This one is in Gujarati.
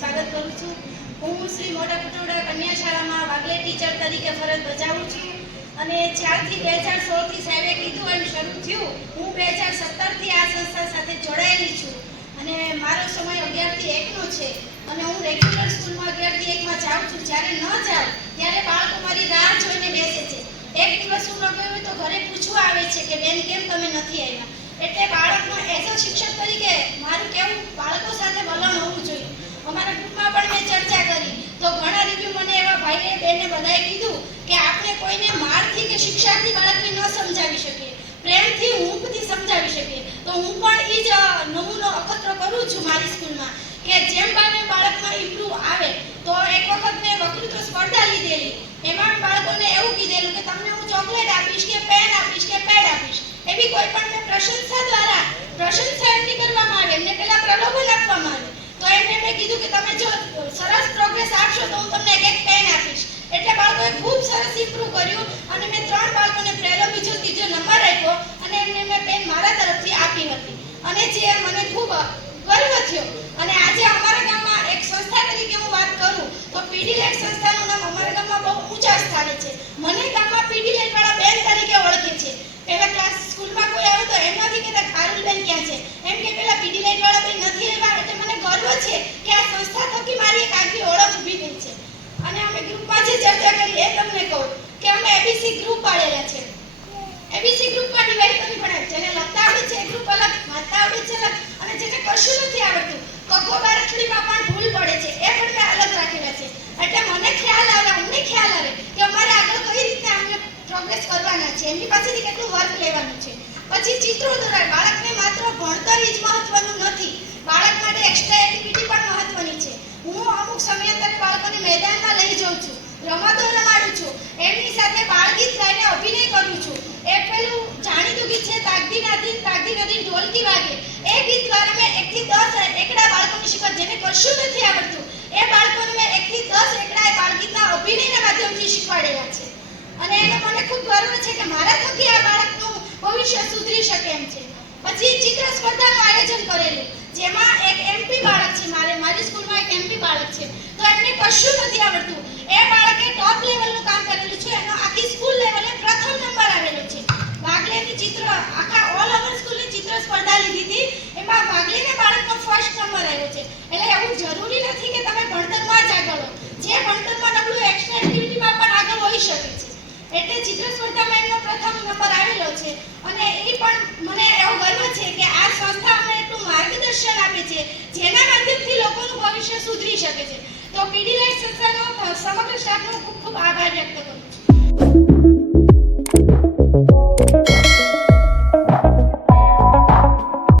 સ્વાગત કરું છું. હું શ્રી મોટા કટોડા કન્યા શાળામાં વાગલે ટીચર તરીકે ફરજ બજાવું છું અને જ્યારથી બે હજાર સોળથી સાહેબે કીધું એમ શરૂ થયું. હું બે હજાર સત્તરથી આ સંસ્થા સાથે જોડાયેલી છું અને મારો સમય અગિયારથી એકનો છે અને હું રેગ્યુલર સ્કૂલમાં અગિયારથી એકમાં જાઉં છું. જ્યારે ન જાઉં, ત્યારે બાળકો મારી રાહ જોઈને બેસે છે. એક દિવસ હું ન ગયો તો ઘરે પૂછવા આવે છે કે, બેન, કેમ તમે નથી આવ્યા? એટલે બાળકમાં એઝ અ શિક્ષક તરીકે મારું કેવું, બાળકો સાથે વલણ હોવું જોઈએ. અમારા ગ્રુપમાં પણ મેં ચર્ચા કરી. તો ઘણા રિવ્યુ મને એવા ભાઈએ બેને બધાએ કીધું કે આપણે કોઈને મારથી કે શિક્ષાથી બાળકને ન સમજાવી શકીએ. પ્રેમથી ઊંઘથી સમજાવી શકીએ. તો હું પણ એ જ નમૂનો અખતરો કરું છું મારી સ્કૂલમાં કે જેમ બાને બાળકમાં ઇમ્પ્રુવ આવે. તો એક વખત મેં વકૃત્વ સ્પર્ધા લીધેલી. એમાં બાળકોને એવું કીધેલું કે તમને હું ચોકલેટ આપીશ કે પેન આપીશ કે પેડ આપીશ. એવી કોઈ પણ પ્રશંસા દ્વારા, પ્રશંસા એમની કરવામાં આવે. એમને પહેલા પ્રલોભન આપવામાં આવે તો એમને મેં કીધું કે તમે જો સરસ પ્રોગ્રેસ આપશો તો હું તમને એક એક પેન આપીશ. એટલે બાળકોએ ખૂબ સરસ ઇમ્પ્રુવ કર્યું અને મેં ત્રણ બાળકોને પહેલો, બીજો, ત્રીજો નંબર આપ્યો અને એમને મેં પેન મારા તરફથી આપી હતી. અને જે મને ખૂબ ગર્વ થયો. અને આજે અમારા ગામમાં એક સંસ્થા તરીકે હું વાત કરું તો પીડી પીડીલેટ સંસ્થાનું નામ અમારા ગામમાં બહુ ઊંચા સ્થાને છે. મને ગામમાં પીડીલેટ વાળા બેન તરીકે ઓળખે છે પહેલા ક્લાસ સ્કૂલમાં કોઈ આવે તો એમ નથી કહેતા ખારુલ બેન ક્યાં છે એમ કે પેલા પીડીલેટ વાળા બેન નથી આવ્યા એટલે મને ગર્વ છે કે આ સંસ્થા થકી મારી એક આગવી ઓળખ ઊભી થઈ છે અને અમે ગ્રુપમાં જે ચર્ચા કરી, એ તમને કહું કે અમે એબીસી ગ્રુપ પાડેલા છે. એબીસી ગ્રુપમાં ડિવાઈડ કરી પડે જેને લખતા આવડે છે એ ગ્રુપ અલગ વાંચતા આવડે છે અલગ, અને જેને કશું નથી આવડતું કગો બારખડીમાં પણ ભૂલ પડે છે. એ પણ મેં અલગ રાખેલા છે. એટલે મને ખ્યાલ આવે, અમને ખ્યાલ આવે કે અમારે આગળ કઈ રીતે અમને પ્રોગ્રેસ કરવાના છે. એમની પાસેથી કેટલું વર્ક લેવાનું છે. પછી ચિત્રો દોરાય. બાળકને માત્ર ભણતર જ મહત્વનું નથી. બાળક માટે એક્સ્ટ્રા એક્ટિવિટી પણ મહત્વની છે હું અમુક સમયાંતરે બાળકોને મેદાનમાં લઈ જઉં છું. રમતો રમાડું છું. એમની સાથે બાળગીત ગાઈને અભિનય કરું છું. એ પેલું જાણીતું ગીત છે તાગદી નાદી તાગદી નદી ઢોલકી વાગે. એ ગીત દ્વારા મેં એકથી દસ એકડા બાળકોને શીખવા જેને કશું નથી આવડતું, એ બાળકોને મેં એકથી દસ એકડા એ બાળગીતના અભિનયના માધ્યમથી શીખવાડેલા છે. અને એનો મને ખૂબ ગર્વ છે કે મારા થકી આ બાળકનું ભવિષ્ય સુધરી શકે એમ છે. પછી ચિત્ર સ્પર્ધાનું આયોજન કરેલું જેમાં એક એમપી બાળક છે મારે મારી સ્કૂલમાં એક એમપી બાળક છે તો એમને કશું નથી આવડતું એ બાળકે ટોપ લેવલનું કામ કરેલું છે એનો આખી સ્કૂલ લેવલે પ્રથમ નંબર આવેલો છે વાગલેની ચિત્ર આખા ઓલ ઓવર સ્કૂલની ચિત્ર સ્પર્ધા લીધી હતી. એમાં વાગલીના બાળકનો ફર્સ્ટ નંબર આવ્યો છે. એટલે એવું જરૂરી નથી કે તમે ભણતરમાં જ આગળ હો. જે ભણતરમાં નબળું એક્સ્ટ્રા એક્ટિવિટીમાં પણ આગળ હોઈ શકે છે. એટલે ચિત્ર સ્પર્ધામાં એમનો પ્રથમ નંબર આવેલો છે. અને એ પણ મને એવો ગર્વ છે કે આ સંસ્થા અમને એટલું માર્ગદર્શન આપે છે, જેના માધ્યમથી લોકોનું ભવિષ્ય સુધરી શકે છે. તો પીડીલાઇટ સંસ્થાનો સમગ્ર સ્ટાફનો ખૂબ ખૂબ આભાર વ્યક્ત કરું